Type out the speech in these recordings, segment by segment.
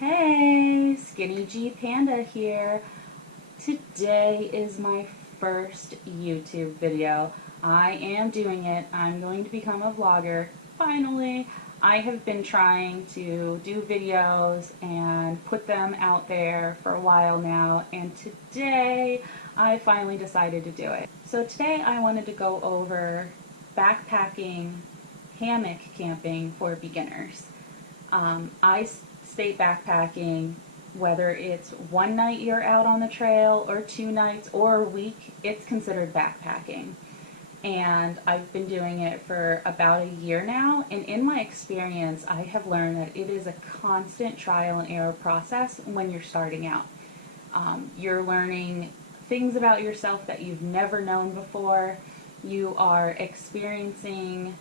Hey, SkinnyGPanda here. Today is my first YouTube video. I am doing it. I'm going to become a vlogger, finally. I have been trying to do videos and put them out there for a while now, and today I finally decided to do it. So today I wanted to go over backpacking hammock camping for beginners. I state backpacking, whether it's one night you're out on the trail or 2 nights or a week, it's considered backpacking. And I've been doing it for about a year now, and in my experience I have learned that it is a constant trial and error process when you're starting out. You're learning things about yourself that you've never known before. You are experiencing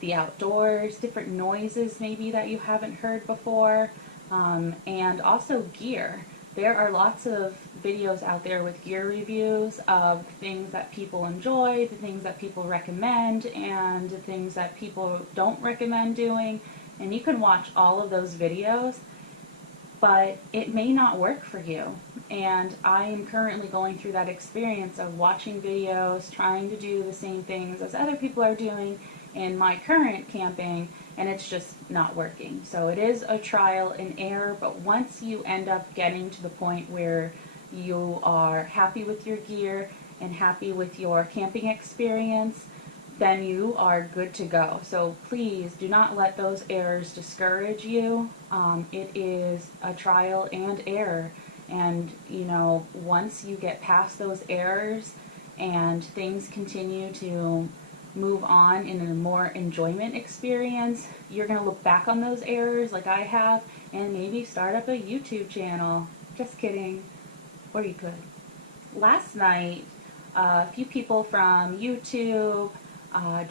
the outdoors, different noises maybe that you haven't heard before, and also gear. There are lots of videos out there with gear reviews of things that people enjoy, the things that people recommend, and the things that people don't recommend doing, and you can watch all of those videos, but it may not work for you. And I am currently going through that experience of watching videos, trying to do the same things as other people are doing in my current camping, and it's just not working. So it is a trial and error, but once you end up getting to the point where you are happy with your gear and happy with your camping experience, then you are good to go. So please do not let those errors discourage you. It is a trial and error, and once you get past those errors and things continue to move on in a more enjoyment experience, you're going to look back on those errors like I have and maybe start up a YouTube channel. Just kidding. Or you could. Last night, a few people from YouTube,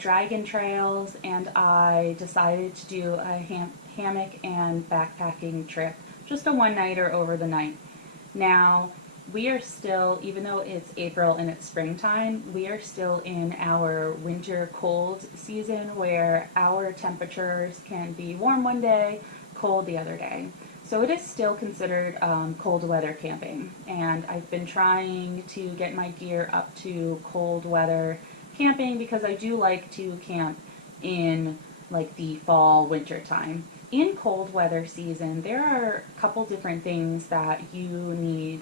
Dragon Trails, and I decided to do a hammock and backpacking trip. Just a one-nighter over the night. Now, we are still, even though it's April and it's springtime, we are still in our winter cold season where our temperatures can be warm one day, cold the other day. So it is still considered cold weather camping, and I've been trying to get my gear up to cold weather camping because I do like to camp in like the fall winter time. In cold weather season, there are a couple different things that you need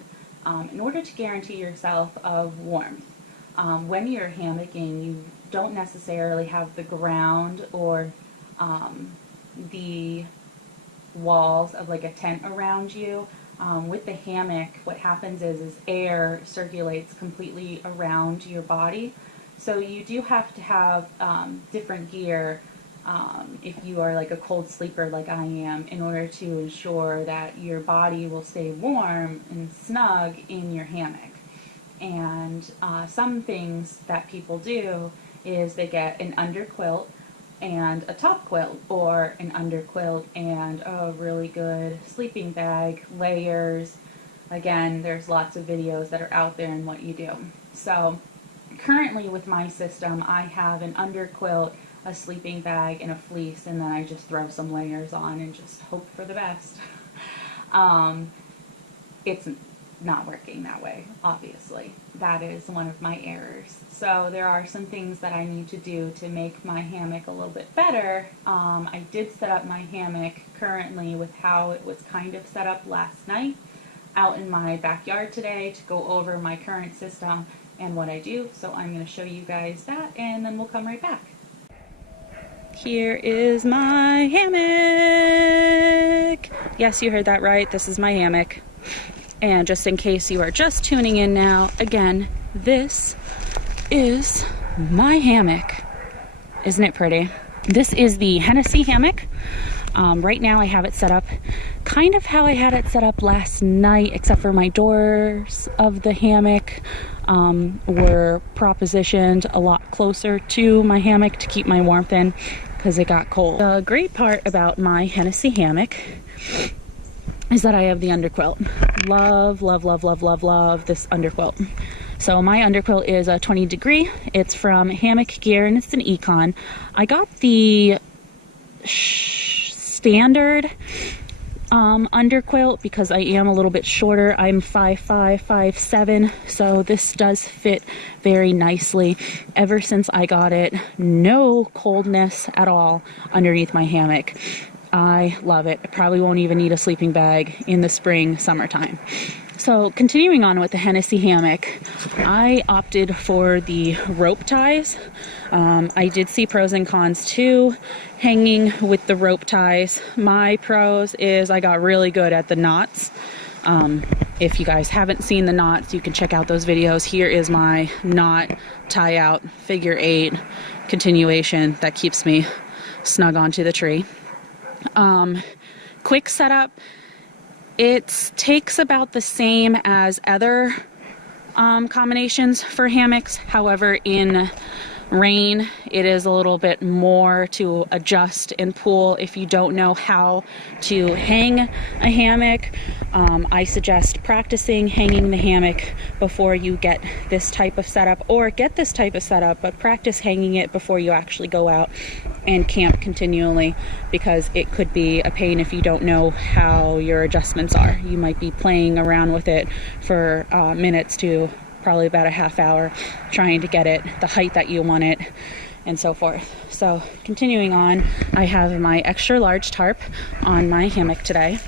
in order to guarantee yourself of warmth. When you're hammocking, you don't necessarily have the ground or the walls of like a tent around you. With the hammock, what happens is air circulates completely around your body. So you do have to have different gear if you are like a cold sleeper like I am, in order to ensure that your body will stay warm and snug in your hammock. And some things that people do is they get an under quilt and a top quilt, or an under quilt and a really good sleeping bag, layers. Again, there's lots of videos that are out there in what you do. So currently with my system, I have an under quilt, a sleeping bag, and a fleece, and then I just throw some layers on and just hope for the best. It's not working that way, obviously. That is one of my errors. So there are some things that I need to do to make my hammock a little bit better. I did set up my hammock currently with how it was kind of set up last night out in my backyard today to go over my current system and what I do. So I'm going to show you guys that, and then we'll come right back. Here is my hammock. Yes, you heard that right. This is my hammock. And just in case you are just tuning in now, again, this is my hammock. Isn't it pretty? This is the Hennessy hammock. Right now I have it set up kind of how I had it set up last night, except for my doors of the hammock were propositioned a lot closer to my hammock to keep my warmth in because it got cold. The great part about my Hennessy hammock is that I have the underquilt. Love, love, love, love, love, love this underquilt. So my underquilt is a 20 degree. It's from Hammock Gear and it's an Econ. I got the standard under quilt because I am a little bit shorter. I'm 5'5", 5'7", so this does fit very nicely. Ever since I got it, no coldness at all underneath my hammock. I love it. I probably won't even need a sleeping bag in the spring, summertime. So continuing on with the Hennessy hammock, I opted for the rope ties. I did see pros and cons too, hanging with the rope ties. My pros is I got really good at the knots. If you guys haven't seen the knots, you can check out those videos. Here is my knot tie out figure 8 continuation that keeps me snug onto the tree. Quick setup. It takes about the same as other combinations for hammocks. However, in rain, it is a little bit more to adjust and pull if you don't know how to hang a hammock. I suggest practicing hanging the hammock before you get this type of setup, or get this type of setup, but practice hanging it before you actually go out and camp continually, because it could be a pain if you don't know how your adjustments are. You might be playing around with it for minutes to probably about a half hour trying to get it the height that you want it and so forth. So continuing on, I have my extra large tarp on my hammock today.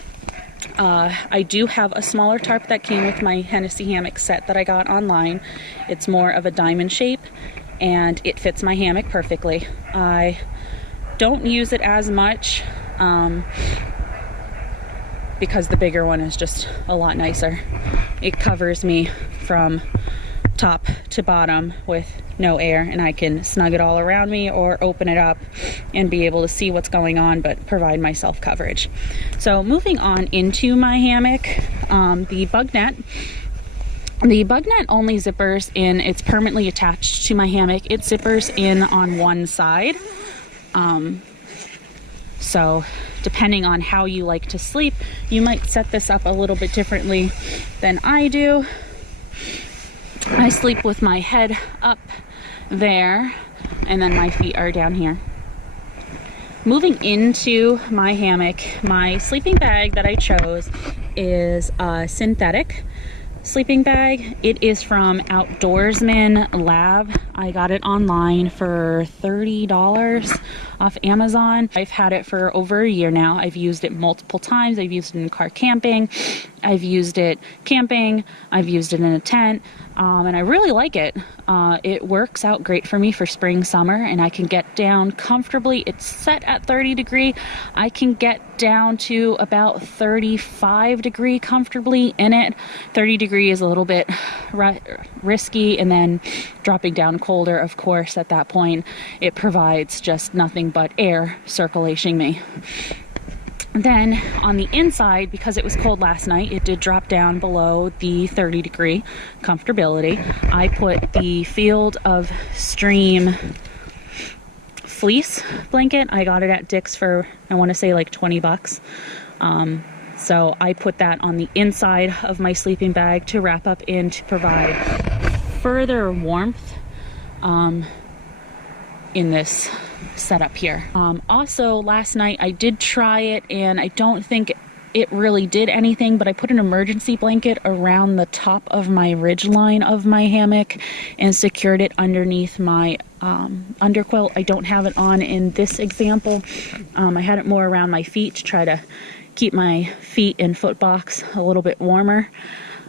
I do have a smaller tarp that came with my Hennessy hammock set that I got online. It's more of a diamond shape and it fits my hammock perfectly. I don't use it as much because the bigger one is just a lot nicer. It covers me from top to bottom with no air, and I can snug it all around me or open it up and be able to see what's going on, but provide myself coverage. So moving on into my hammock, the bug net. The bug net only zippers in, it's permanently attached to my hammock. It zippers in on one side. So depending on how you like to sleep, you might set this up a little bit differently than I do. I sleep with my head up there and then my feet are down here. Moving into my hammock, my sleeping bag that I chose is a synthetic sleeping bag. It is from Outdoorsman Lab. I got it online for $30 off Amazon. I've had it for over a year now. I've used it multiple times. I've used it in car camping. I've used it camping. I've used it in a tent. And I really like it. It works out great for me for spring, summer, and I can get down comfortably. It's set at 30 degree. I can get down to about 35 degree comfortably in it. 30 degree is a little bit risky, and then dropping down colder, of course, at that point, it provides just nothing but air circulating me. Then on the inside, because it was cold last night, it did drop down below the 30 degree comfortability. I put the Field of Stream fleece blanket. I got it at Dick's for, I want to say, like 20 bucks. So I put that on the inside of my sleeping bag to wrap up in to provide further warmth in this setup here. Also last night I did try it and I don't think it really did anything, but I put an emergency blanket around the top of my ridge line of my hammock and secured it underneath my underquilt. I don't have it on in this example. I had it more around my feet to try to keep my feet and foot box a little bit warmer.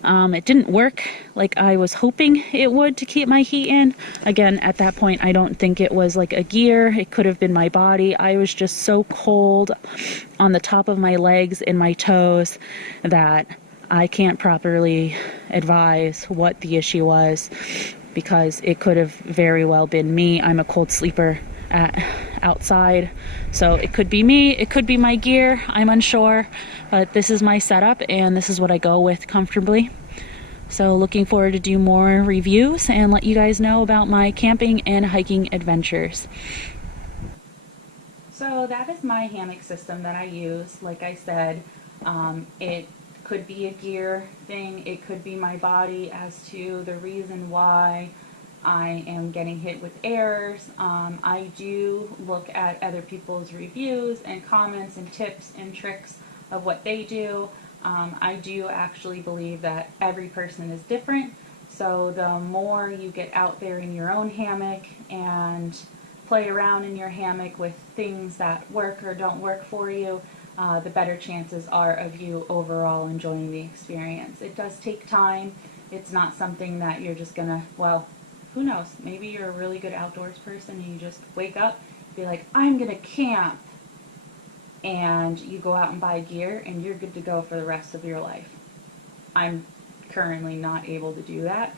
It didn't work like I was hoping it would to keep my heat in. Again, at that point, I don't think it was like a gear. It could have been my body. I was just so cold on the top of my legs and my toes that I can't properly advise what the issue was, because it could have very well been me. I'm a cold sleeper outside, so it could be me, it could be my gear, I'm unsure, but this is my setup and this is what I go with comfortably. So looking forward to do more reviews and let you guys know about my camping and hiking adventures. So that is my hammock system that I use. Like I said, it could be a gear thing, it could be my body as to the reason why I am getting hit with errors. I do look at other people's reviews and comments and tips and tricks of what they do. I do actually believe that every person is different, so the more you get out there in your own hammock and play around in your hammock with things that work or don't work for you, the better chances are of you overall enjoying the experience. It does take time. It's not something that you're just gonna, well, who knows, maybe you're a really good outdoors person and you just wake up, be like, I'm gonna camp, and you go out and buy gear and you're good to go for the rest of your life. I'm currently not able to do that,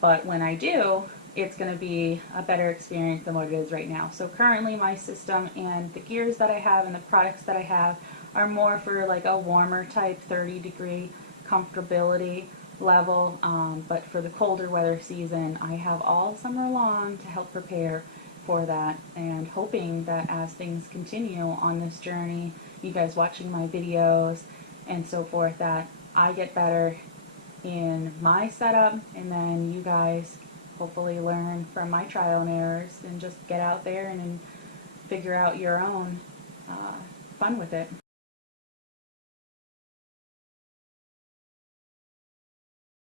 but when I do, it's going to be a better experience than what it is right now. So currently my system and the gears that I have and the products that I have are more for like a warmer type 30-degree comfortability level, but for the colder weather season I have all summer long to help prepare for that, and hoping that as things continue on this journey, you guys watching my videos and so forth, that I get better in my setup, and then you guys hopefully learn from my trial and errors and just get out there and figure out your own fun with it.